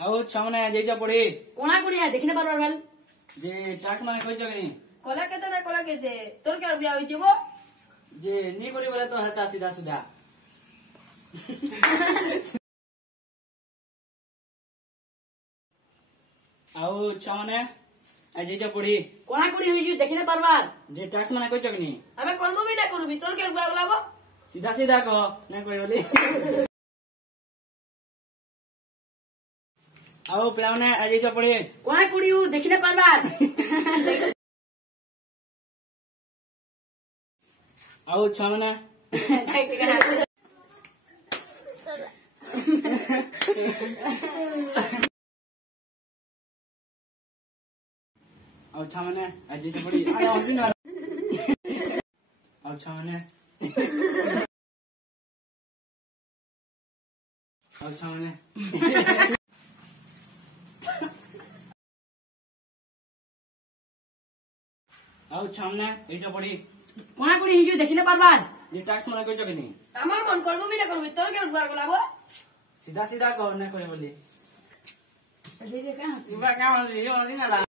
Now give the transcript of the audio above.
ଆଉ ଛୁଆମାନେ ଯାଇଛ ପଢି कोणा कोणी देखी ना पारबार भाल ଯେ ଟାକ୍ସ ମାନେ କହିଛ କି कला केते ना कला केते तोर के बिया होई जेबो ଯେ ନି କରି ବୋଲେ ତ ହେତା ସିଧା ସୁଧା ଆଉ ଛୁଆମାନେ ଯାଇଛ ପଢି कोणा कोणी होई जे देखी ना पारबार ଯେ ଟାକ୍ସ ମାନେ କହିଛ କି ନି हमें करमु भी ना करू भी तोर के बुआ बुलाबो ସିଧା ସିଧା କହ ନାଇଁ କହି ବୋଲି ଆଉ ପିଲାମାନେ ଯାଇଛ ପଢି कोणा कोणी देखी ना पारबार ଆଉ ଛୁଆମାନେ ଆଉ ଛୁଆମାନେ ଯାଇଛ ପଢି ଆଉ ଛୁଆମାନେ ଆଉ ଛୁଆମାନେ ଆଉ ଛୁଆମାନେ ଯାଇଛ ପଢି कोणा कोणी होई जे देखी ना पारबार ଯେ ଟାକ୍ସ ମାନେ କହିଛ କି ନି আমার মন করমু भी ना करू भी तोर के बुआ बुलाबो ସିଧା ସିଧା କହ ନାଇଁ କହି ବୋଲି देखे कहां ସିବା କାମ ଅଛି